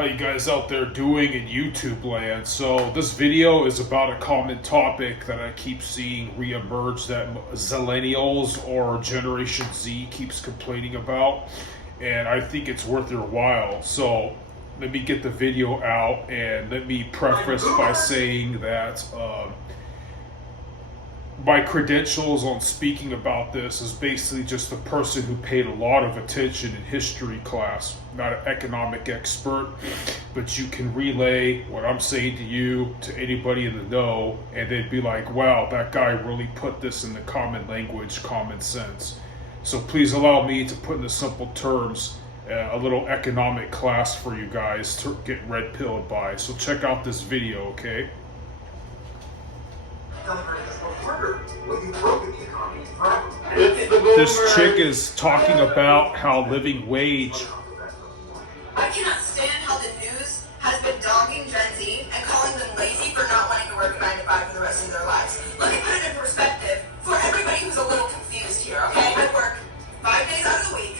How you guys out there doing in YouTube land? So this video is about a common topic that I keep seeing reemerge that Zillennials or Generation Z keeps complaining about, and I think it's worth your while. So let me get the video out, and let me preface by saying that my credentials on speaking about this is basically just a person who paid a lot of attention in history class, not an economic expert, but you can relay what I'm saying to you to anybody in the know, and they'd be like, wow, that guy really put this in the common language, common sense. So please allow me to put into simple terms a little economic class for you guys to get red pilled by. So check out this video, okay? This chick is talking about how living wage. I cannot stand how the news has been dogging Gen Z and calling them lazy for not wanting to work a 9 to 5 for the rest of their lives. Let me put it in perspective for everybody who's a little confused here, okay? I work 5 days out of the week,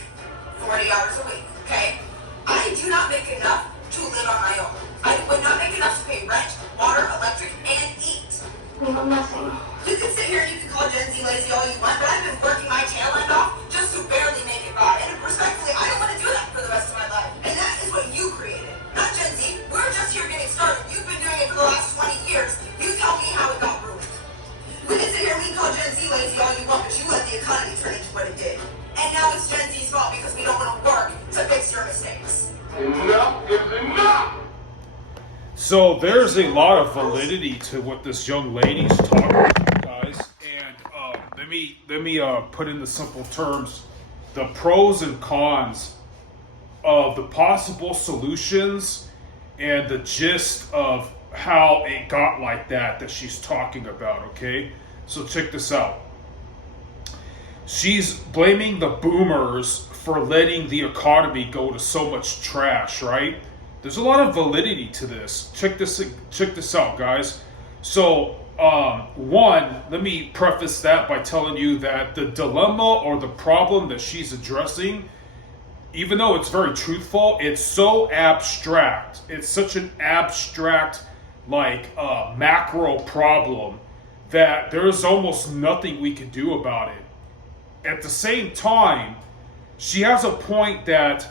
40 hours a week, okay? I do not make enough to live on my own. I would not make enough to pay rent, water, electric, and eat. We have nothing. You can sit here and you can call Gen Z lazy all you want, but I've been working my tail end off just to barely make it by. And respectfully, I don't want to do that for the rest of my life. And that is what you created, not Gen Z. We're just here getting started. You've been doing it for the last 20 years. You tell me how it got ruined. We can sit here and we can call Gen Z lazy all you want, but you let the economy turn into what it did. And now it's Gen Z's fault because we don't want to work to fix your mistakes. Enough is enough! So there's a lot of validity to what this young lady's talking about, guys. And let me put into simple terms the pros and cons of the possible solutions and the gist of how it got like that she's talking about, okay? So check this out. She's blaming the boomers for letting the economy go to so much trash, right? There's a lot of validity to this. Check this out, guys. So, one, let me preface that by telling you that the dilemma or the problem that she's addressing, even though it's very truthful, it's so abstract. It's such an abstract, macro problem that there's almost nothing we can do about it. At the same time, she has a point that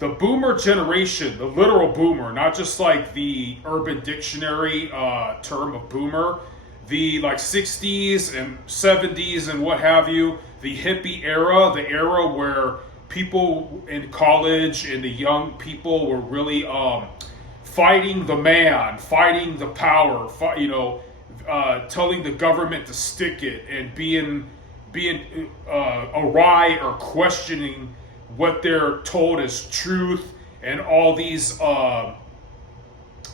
the boomer generation, the literal boomer, not just like the Urban Dictionary term of boomer, the 60s and 70s and what have you, the hippie era, the era where people in college and the young people were really fighting the man, fighting the power, telling the government to stick it and being awry or questioning what they're told is truth, and all these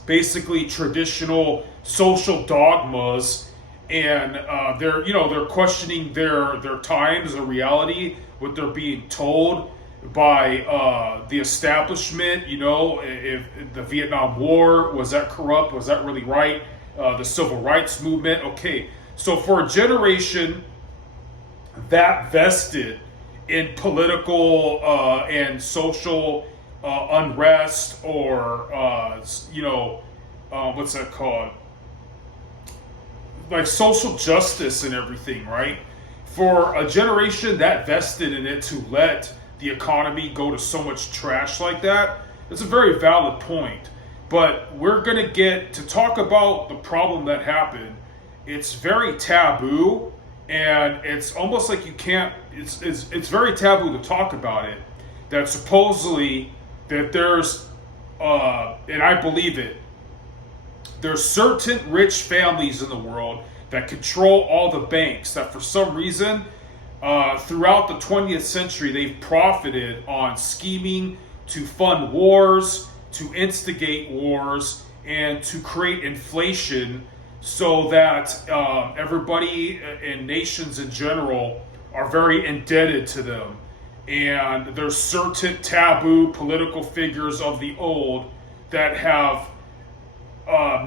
basically traditional social dogmas, and they're questioning their times, their reality, what they're being told by the establishment. If the Vietnam War, was that corrupt? Was that really right? The civil rights movement. Okay, so for a generation that vested in political and social unrest, or what's that called? Like social justice and everything, right? For a generation that vested in it to let the economy go to so much trash like that, it's a very valid point. But we're gonna get to talk about the problem that happened. It's very taboo. And it's almost like you can't, it's very taboo to talk about it, that supposedly that there's, and I believe it, there's certain rich families in the world that control all the banks, that for some reason, throughout the 20th century, they've profited on scheming to fund wars, to instigate wars, and to create inflation, so that everybody and nations in general are very indebted to them. And there's certain taboo political figures of the old that have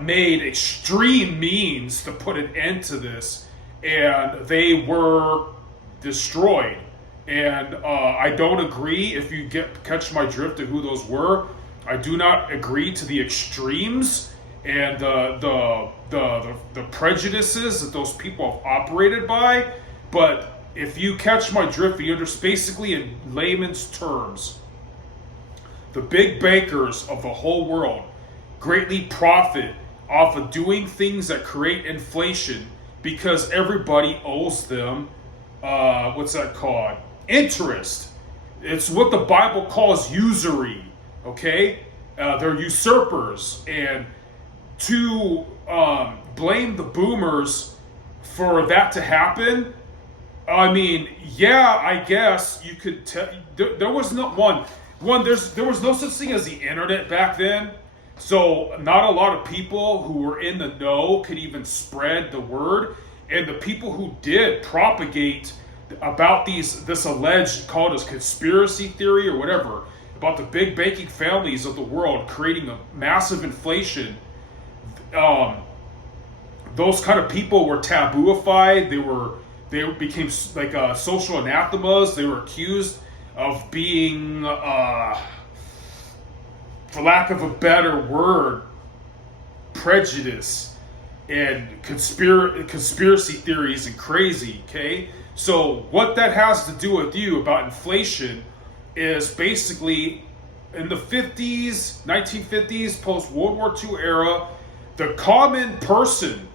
made extreme means to put an end to this, and they were destroyed. And I don't agree, if you catch my drift of who those were. I do not agree to the extremes and the prejudices that those people have operated by. But if you catch my drift, you understand, basically in layman's terms, the big bankers of the whole world greatly profit off of doing things that create inflation because everybody owes them, what's that called? Interest. It's what the Bible calls usury, okay? They're usurpers. And to blame the boomers for that to happen, I mean, yeah, I guess you could tell. There was no there was no such thing as the internet back then. So not a lot of people who were in the know could even spread the word. And the people who did propagate about this alleged, called as conspiracy theory or whatever, about the big banking families of the world creating a massive inflation, those kind of people were tabooified. They became like social anathemas. They were accused of being, for lack of a better word, prejudice and conspiracy theories and crazy, okay? So what that has to do with you about inflation is basically in the 50s, 1950s, post-World War II era, the common person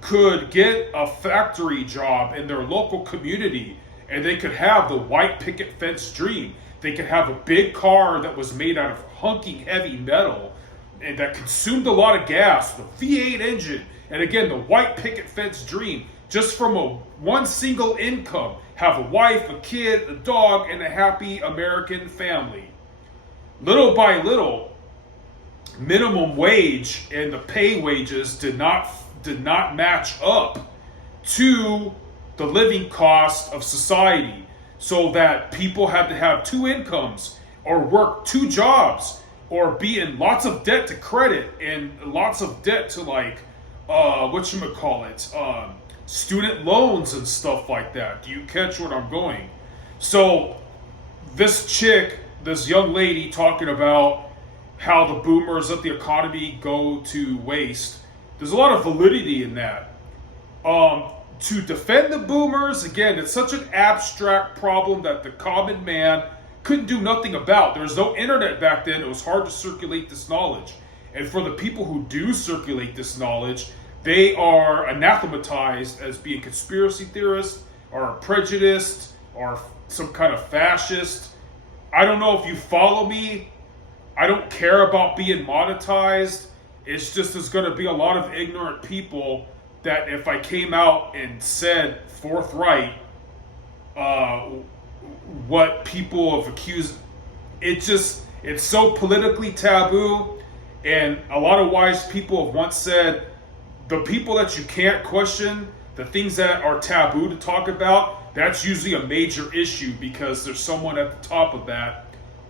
could get a factory job in their local community and they could have the white picket fence dream. They could have a big car that was made out of hunky heavy metal and that consumed a lot of gas, the V8 engine, and again, the white picket fence dream, just from one single income, have a wife, a kid, a dog, and a happy American family. Little by little, minimum wage and the pay wages did not match up to the living cost of society, so that people had to have two incomes or work two jobs or be in lots of debt to credit and lots of debt to student loans and stuff like that. Do you catch what I'm going? So this young lady talking about how the boomers let the economy go to waste, there's a lot of validity in that. To defend the boomers, again, it's such an abstract problem that the common man couldn't do nothing about. There was no internet back then. It was hard to circulate this knowledge. And for the people who do circulate this knowledge, they are anathematized as being conspiracy theorists or prejudiced or some kind of fascist. I don't know if you follow me. I don't care about being monetized. It's just there's going to be a lot of ignorant people that if I came out and said forthright what people have accused, it's so politically taboo. And a lot of wise people have once said, the people that you can't question, the things that are taboo to talk about, that's usually a major issue because there's someone at the top of that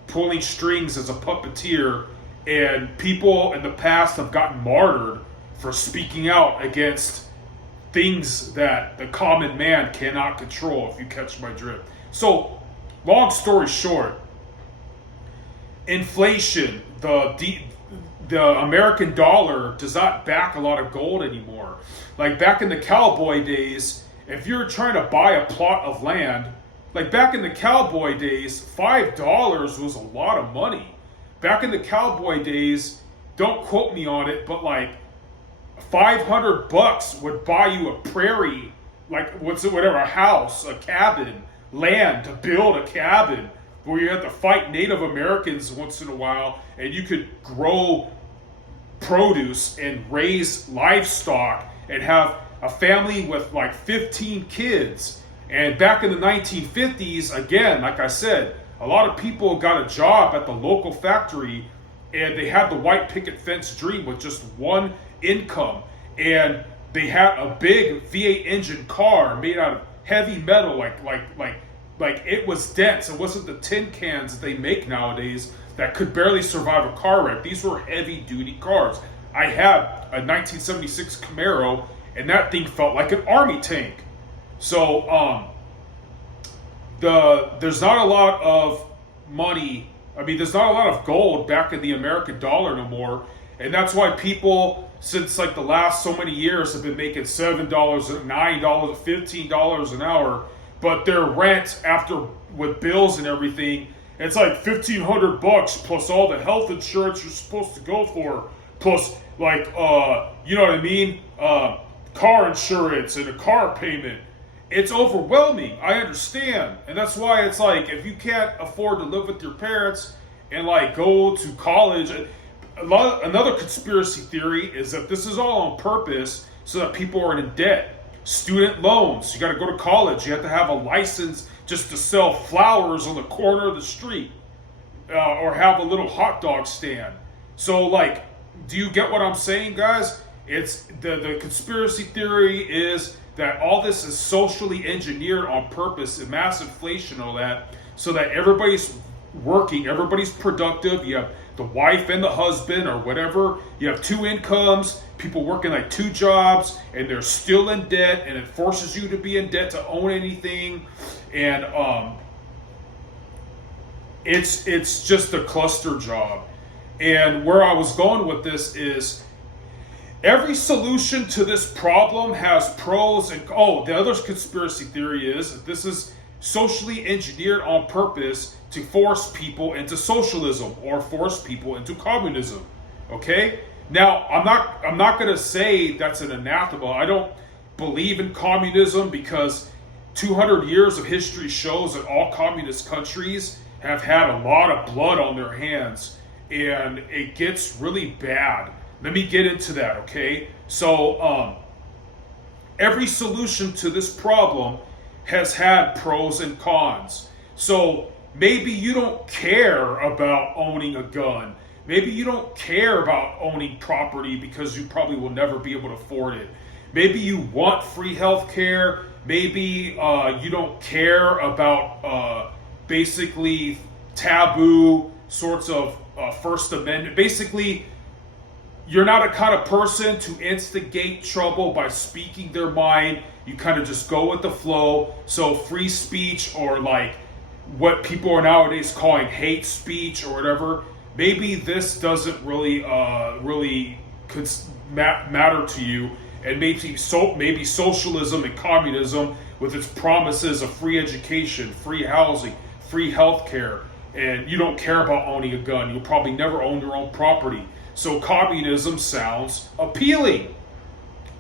pulling strings as a puppeteer. And people in the past have gotten martyred for speaking out against things that the common man cannot control, if you catch my drift. So, long story short, inflation, the American dollar does not back a lot of gold anymore. Like back in the cowboy days, if you're trying to buy a plot of land, like back in the cowboy days, $5 was a lot of money. Back in the cowboy days, don't quote me on it, but like $500 would buy you a prairie, a house, a cabin, land to build a cabin where you had to fight Native Americans once in a while, and you could grow produce and raise livestock and have a family with like 15 kids. And back in the 1950s, again, like I said, a lot of people got a job at the local factory and they had the white picket fence dream with just one income. And they had a big V8 engine car made out of heavy metal, like it was dense. It wasn't the tin cans that they make nowadays that could barely survive a car wreck. These were heavy duty cars. I had a 1976 Camaro and that thing felt like an army tank. So there's not a lot of money. I mean, there's not a lot of gold back in the American dollar no more, and that's why people, since like the last so many years, have been making $7, $9, $15 an hour, but their rent after with bills and everything, it's like $1,500 plus all the health insurance you're supposed to go for, plus like you know what I mean, car insurance and a car payment. It's overwhelming. I understand. And that's why it's like, if you can't afford to live with your parents and like go to college, another conspiracy theory is that this is all on purpose so that people are in debt. Student loans. You got to go to college. You have to have a license just to sell flowers on the corner of the street, or have a little hot dog stand. So like, do you get what I'm saying, guys? It's the conspiracy theory is that all this is socially engineered on purpose, and mass inflation and all that, so that everybody's working, everybody's productive. You have the wife and the husband or whatever. You have two incomes, people working like two jobs, and they're still in debt, and it forces you to be in debt to own anything. And it's just a cluster job. And where I was going with this is, every solution to this problem has pros and the other conspiracy theory is that this is socially engineered on purpose to force people into socialism or force people into communism. Okay? Now, I'm not going to say that's an anathema. I don't believe in communism because 200 years of history shows that all communist countries have had a lot of blood on their hands, and it gets really bad. Let me get into that, okay? So, every solution to this problem has had pros and cons. So, maybe you don't care about owning a gun. Maybe you don't care about owning property because you probably will never be able to afford it. Maybe you want free health care. Maybe you don't care about basically taboo sorts of First Amendment. Basically, you're not a kind of person to instigate trouble by speaking their mind. You kind of just go with the flow. So free speech, or like what people are nowadays calling hate speech or whatever, maybe this doesn't really matter to you. And maybe socialism and communism, with its promises of free education, free housing, free health care, and you don't care about owning a gun. You'll probably never own your own property. So communism sounds appealing.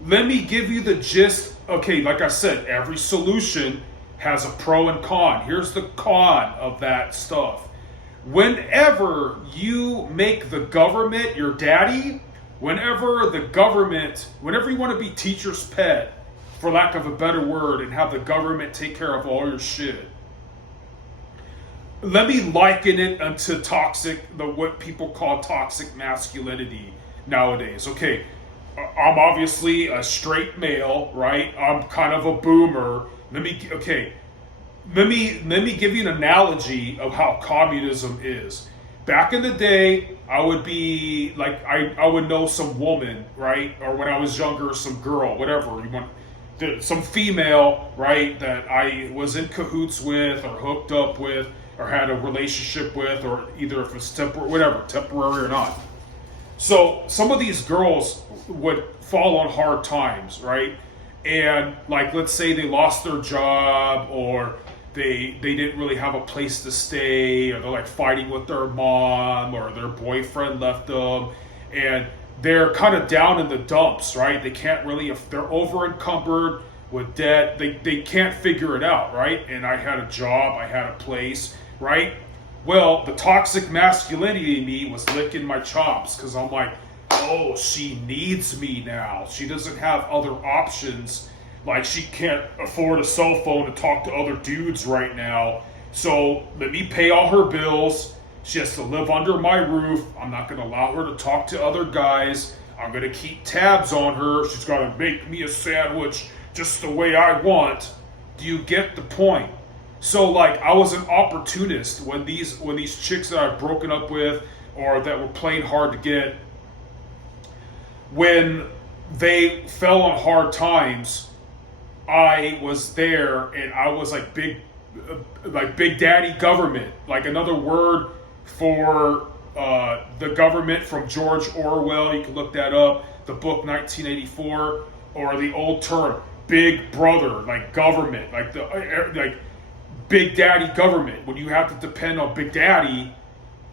Let me give you the gist. Okay, like I said, every solution has a pro and con. Here's the con of that stuff. Whenever you make the government your daddy, whenever you want to be teacher's pet, for lack of a better word, and have the government take care of all your shit, let me liken it unto what people call toxic masculinity nowadays. Okay, I'm obviously a straight male, right? I'm kind of a boomer. Let me give you an analogy of how communism is. Back in the day, I would be like, I would know some woman, right? Or when I was younger, some girl, whatever you want, some female, right? That I was in cahoots with, or hooked up with, or had a relationship with, or either if it's temporary or not. So some of these girls would fall on hard times, right? And like, let's say they lost their job, or they didn't really have a place to stay, or they're like fighting with their mom, or their boyfriend left them, and they're kind of down in the dumps, right? They can't really, if they're over encumbered with debt, they can't figure it out, right? And I had a job, I had a place, right? Well, the toxic masculinity in me was licking my chops, because I'm like, oh, she needs me now. She doesn't have other options. Like, she can't afford a cell phone to talk to other dudes right now. So let me pay all her bills. She has to live under my roof. I'm not going to allow her to talk to other guys. I'm going to keep tabs on her. She's got to make me a sandwich just the way I want. Do you get the point? So, like, I was an opportunist when these chicks that I've broken up with, or that were playing hard to get, when they fell on hard times, I was there, and I was like big like Big Daddy government, like another word for the government from George Orwell. You can look that up, the book 1984, or the old term Big Brother, like government, like like Big Daddy government. When you have to depend on Big Daddy,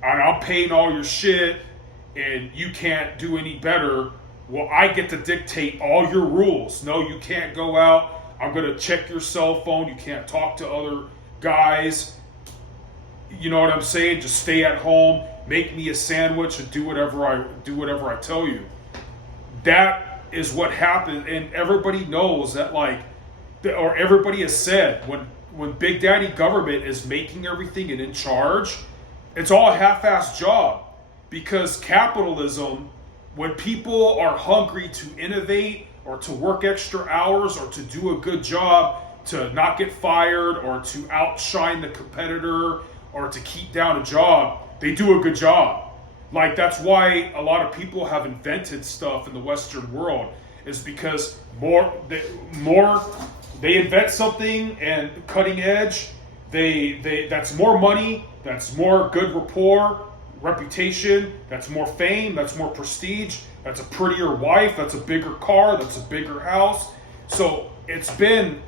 and I'm paying all your shit, and you can't do any better. Well, I get to dictate all your rules. No, you can't go out. I'm gonna check your cell phone. You can't talk to other guys. You know what I'm saying? Just stay at home, make me a sandwich, and do whatever I tell you. That is what happened, and everybody knows that. Or everybody has said when Big Daddy government is making everything and in charge, it's all a half-assed job, because capitalism, when people are hungry to innovate or to work extra hours or to do a good job, to not get fired or to outshine the competitor or to keep down a job, they do a good job. Like, that's why a lot of people have invented stuff in the Western world, is because they invent something and cutting edge, that's more money, that's more good rapport, reputation, that's more fame, that's more prestige, that's a prettier wife, that's a bigger car, that's a bigger house. So it's been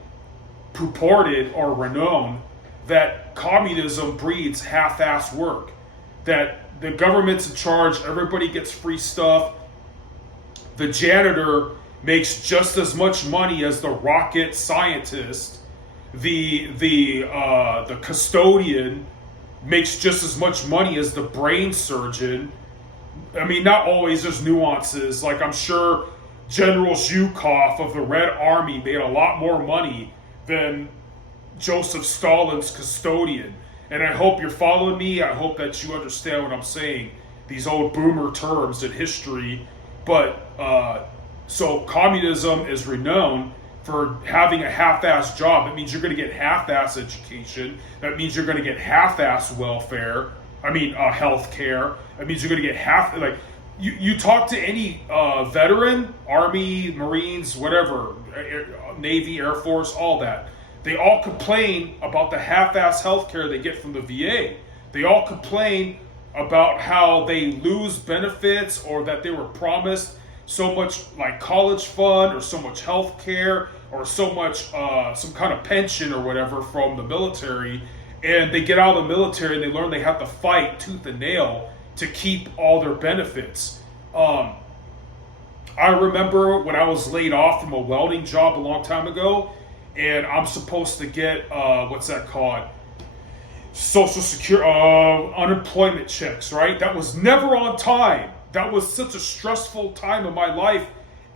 purported or renowned that communism breeds half-ass work, that the government's in charge, everybody gets free stuff, the janitor makes just as much money as the rocket scientist, the custodian makes just as much money as the brain surgeon. I mean, not always, there's nuances. Like, I'm sure General Zhukov of the Red Army made a lot more money than Joseph Stalin's custodian. And I hope you're following me. I hope that you understand what I'm saying, these old boomer terms in history. But, so communism is renowned for having a half-ass job. It means you're going to get half-ass education. That means you're going to get half-ass welfare. Health care. It means you're going to get you talk to any veteran, Army, Marines, whatever, Navy, Air Force, all that. They all complain about the half-ass health care they get from the VA. They all complain about how they lose benefits, or that they were promised so much like college fund or so much health care or so much some kind of pension or whatever from the military, and they get out of the military and they learn they have to fight tooth and nail to keep all their benefits. I remember when I was laid off from a welding job a long time ago, and I'm supposed to get what's that called? Social Security, unemployment checks, right? That was never on time. That was such a stressful time in my life.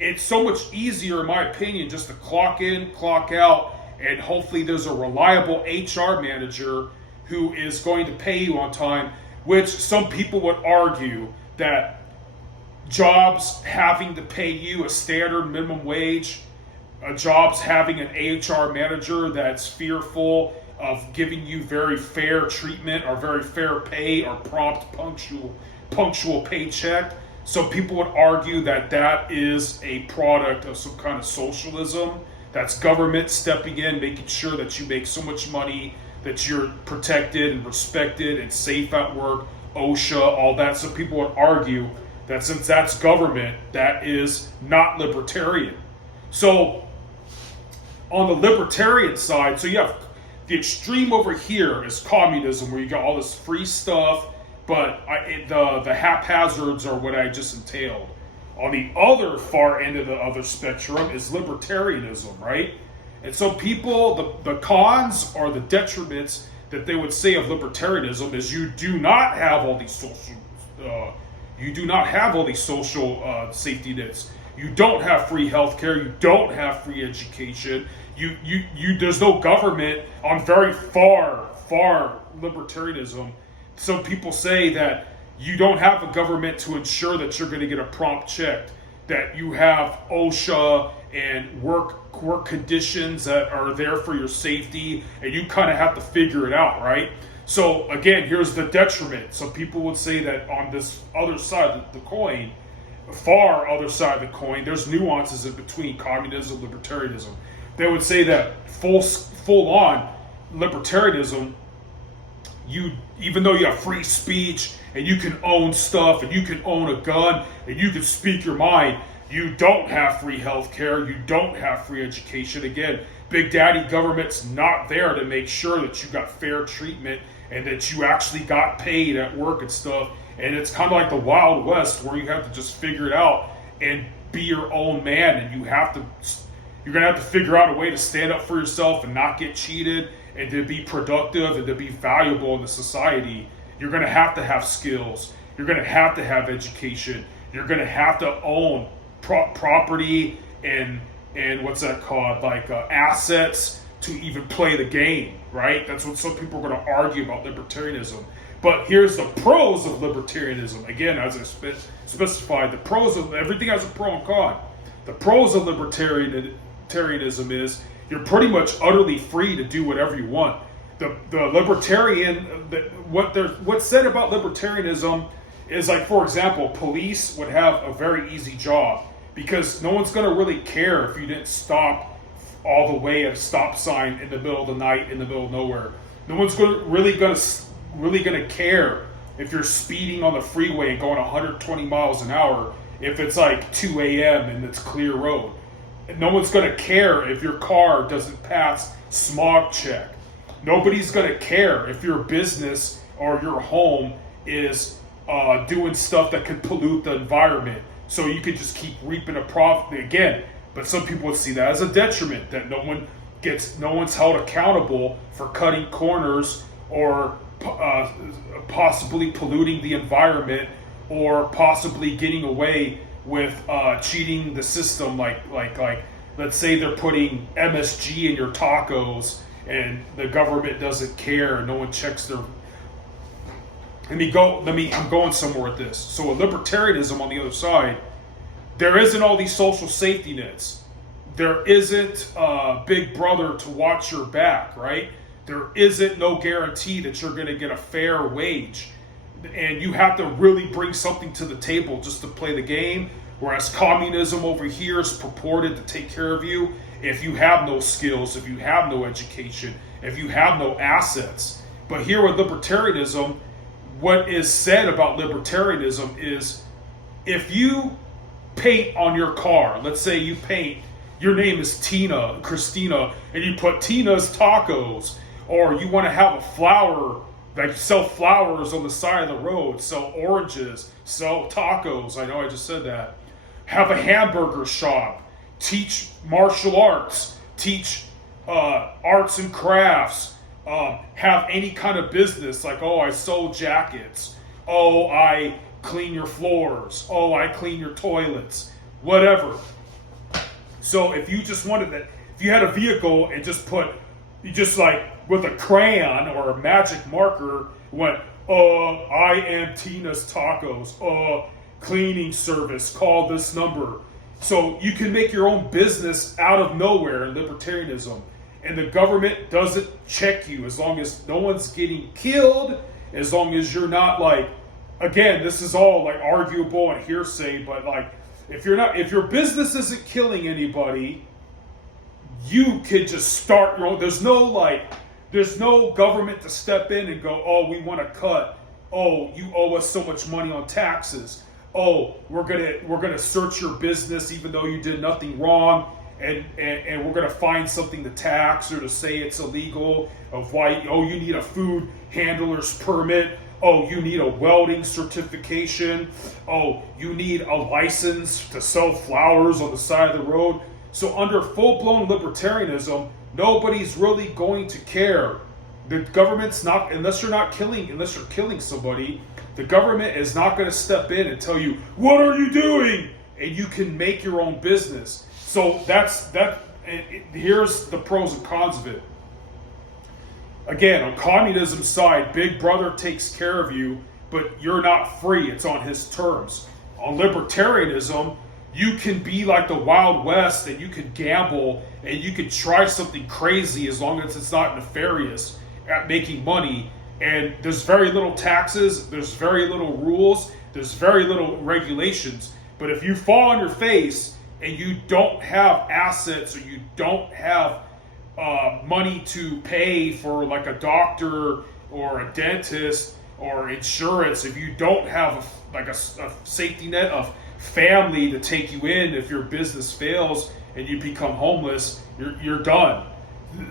It's so much easier, in my opinion, just to clock in, clock out, and hopefully there's a reliable HR manager who is going to pay you on time, which some people would argue that jobs having to pay you a standard minimum wage, jobs having an HR manager that's fearful of giving you very fair treatment or very fair pay or prompt, punctual paycheck. So people would argue that that is a product of some kind of socialism. That's government stepping in, making sure that you make so much money, that you're protected and respected and safe at work, OSHA, all that. So people would argue that since that's government, that is not libertarian. So on the libertarian side, so you have the extreme over here is communism, where you got all this free stuff, but the haphazards are what I just entailed. On the other far end of the other spectrum is libertarianism, right? And so people, the cons or the detriments that they would say of libertarianism is you do not have all these social safety nets. You don't have free healthcare. You don't have free education. There's no government. On very far libertarianism, some people say that you don't have a government to ensure that you're going to get a prompt check, that you have OSHA and work conditions that are there for your safety, and you kind of have to figure it out, right? So again, here's the detriment. Some people would say that on this other side of the coin, far other side of the coin, there's nuances in between communism, libertarianism. They would say that full on, libertarianism, even though you have free speech and you can own stuff and you can own a gun and you can speak your mind, you don't have free health care, you don't have free education. Again, Big Daddy government's not there to make sure that you got fair treatment and that you actually got paid at work and stuff. And it's kind of like the Wild West where you have to just figure it out and be your own man, and you're gonna have to figure out a way to stand up for yourself and not get cheated, and to be productive and to be valuable in the society. You're gonna have skills. You're gonna have to have education. You're gonna have to own property and what's that called, like assets to even play the game, right? That's what some people are going to argue about libertarianism. But here's the pros of libertarianism. Again, as I specified, the pros of everything has a pro and con. The pros of libertarianism is you're pretty much utterly free to do whatever you want. The libertarian, what's said about libertarianism is, like, for example, police would have a very easy job because no one's going to really care if you didn't stop all the way at a stop sign in the middle of the night in the middle of nowhere. No one's really going to care if you're speeding on the freeway and going 120 miles an hour if it's like 2 a.m. and it's clear road. No one's going to care if your car doesn't pass smog check. Nobody's going to care if your business or your home is doing stuff that could pollute the environment. So you could just keep reaping a profit again. But some people would see that as a detriment, that no one's held accountable for cutting corners or possibly polluting the environment or possibly getting away with cheating the system. Like let's say they're putting MSG in your tacos and the government doesn't care. No one checks their. I'm going somewhere with this. So a libertarianism on the other side, there isn't all these social safety nets. There isn't Big Brother to watch your back, right? There isn't no guarantee that you're going to get a fair wage. And you have to really bring something to the table just to play the game. Whereas communism over here is purported to take care of you if you have no skills, if you have no education, if you have no assets. But here with libertarianism, what is said about libertarianism is if you paint on your car, let's say you paint, your name is Christina, and you put Tina's Tacos, or you want to have a flower, like sell flowers on the side of the road, sell oranges, sell tacos, I know I just said that, have a hamburger shop, teach martial arts, teach arts and crafts, have any kind of business, like, oh, I sew jackets, oh, I clean your floors, oh, I clean your toilets, whatever. So if you just wanted that, if you had a vehicle and you just like with a crayon or a magic marker went, I am Tina's Tacos, cleaning service, call this number. So you can make your own business out of nowhere in libertarianism. And the government doesn't check you as long as no one's getting killed, as long as you're not like, again, this is all like arguable and hearsay, but like if your business isn't killing anybody, you could just start your own. There's no government to step in and go, oh, we want to cut. Oh, you owe us so much money on taxes. Oh, we're gonna search your business even though you did nothing wrong. And we're going to find something to tax or to say it's illegal of why, oh, you need a food handler's permit. Oh, you need a welding certification. Oh, you need a license to sell flowers on the side of the road. So under full-blown libertarianism, nobody's really going to care. The government's not, unless you're killing somebody, the government is not going to step in and tell you, what are you doing? And you can make your own business. So here's the pros and cons of it. Again, on communism's side, Big Brother takes care of you, but you're not free. It's on his terms. On libertarianism, you can be like the Wild West and you could gamble and you could try something crazy as long as it's not nefarious at making money. And there's very little taxes, there's very little rules, there's very little regulations. But if you fall on your face and you don't have assets or you don't have money to pay for like a doctor or a dentist or insurance, if you don't have a safety net of family to take you in, if your business fails and you become homeless, you're done.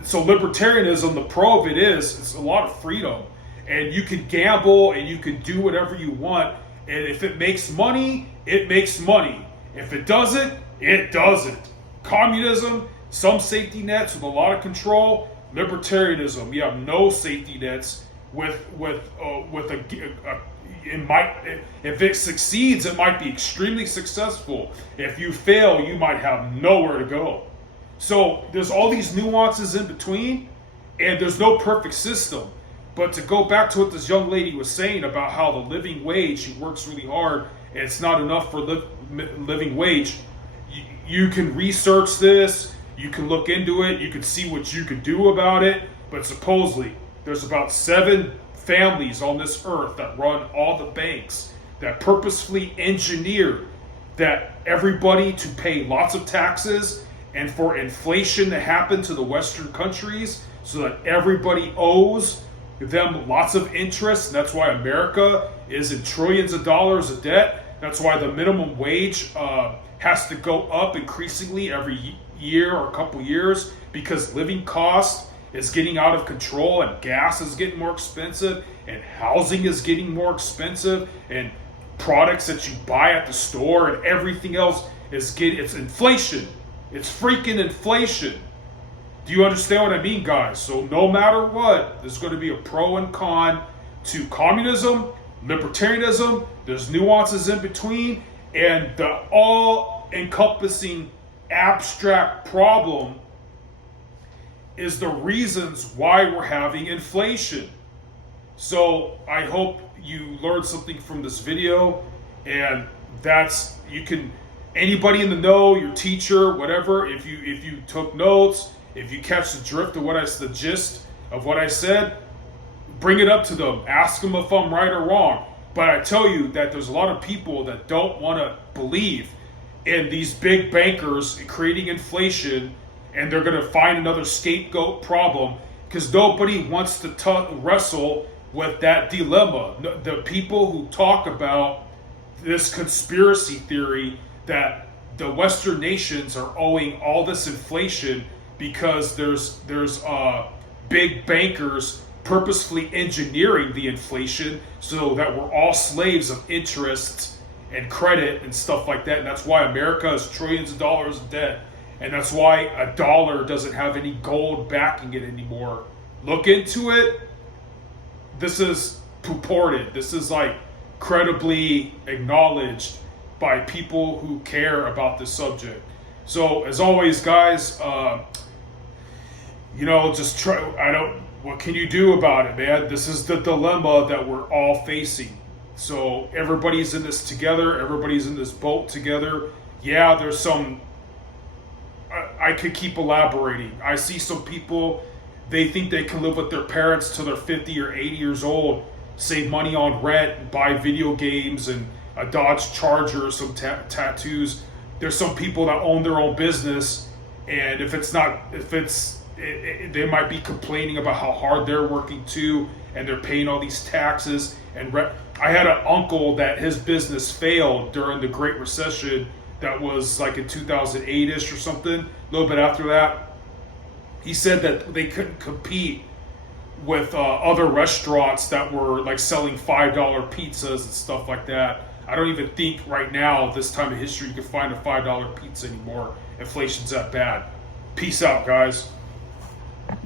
So libertarianism, the pro of it is, it's a lot of freedom, and you can gamble and you can do whatever you want, and if it makes money, it makes money. If it doesn't, it doesn't. Communism, some safety nets with a lot of control. Libertarianism, you have no safety nets. If it succeeds, it might be extremely successful. If you fail, you might have nowhere to go. So there's all these nuances in between, and there's no perfect system. But to go back to what this young lady was saying about how the living wage, she works really hard, and it's not enough for living wage. You can research this, you can look into it, you can see what you could do about it. But supposedly, there's about 7 families on this earth that run all the banks, that purposefully engineer that everybody to pay lots of taxes and for inflation to happen to the Western countries so that everybody owes them lots of interest. And that's why America is in trillions of dollars of debt. That's why the minimum wage has to go up increasingly every year or a couple years, because living costs is getting out of control, and gas is getting more expensive, and housing is getting more expensive, and products that you buy at the store and everything else it's inflation. It's freaking inflation. Do you understand what I mean, guys? So no matter what, there's going to be a pro and con to communism, libertarianism. There's nuances in between, and the all-encompassing abstract problem is the reasons why we're having inflation. So I hope you learned something from this video, and anybody in the know, your teacher, whatever, if you took notes, if you catch the drift of the gist of what I said, bring it up to them, ask them if I'm right or wrong. But I tell you that there's a lot of people that don't want to believe in these big bankers creating inflation, and they're going to find another scapegoat problem, because nobody wants to wrestle with that dilemma. The people who talk about this conspiracy theory that the Western nations are owing all this inflation because there's big bankers purposefully engineering the inflation so that we're all slaves of interest and credit and stuff like that. And that's why America has trillions of dollars in debt. And that's why a dollar doesn't have any gold backing it anymore. Look into it. This is purported. This is like credibly acknowledged by people who care about this subject. So as always, guys, just try. What can you do about it, man? This is the dilemma that we're all facing. So everybody's in this together. Everybody's in this boat together. Yeah, there's some. I could keep elaborating. I see some people, they think they can live with their parents till they're 50 or 80 years old, save money on rent, buy video games and a Dodge Charger, some tattoos. There's some people that own their own business, and they might be complaining about how hard they're working too, and they're paying all these taxes. And I had an uncle that his business failed during the Great Recession. That was like in 2008-ish or something, a little bit after that. He said that they couldn't compete with other restaurants that were like selling $5 pizzas and stuff like that. I don't even think right now, this time of history, you can find a $5 pizza anymore. Inflation's that bad. Peace out, guys.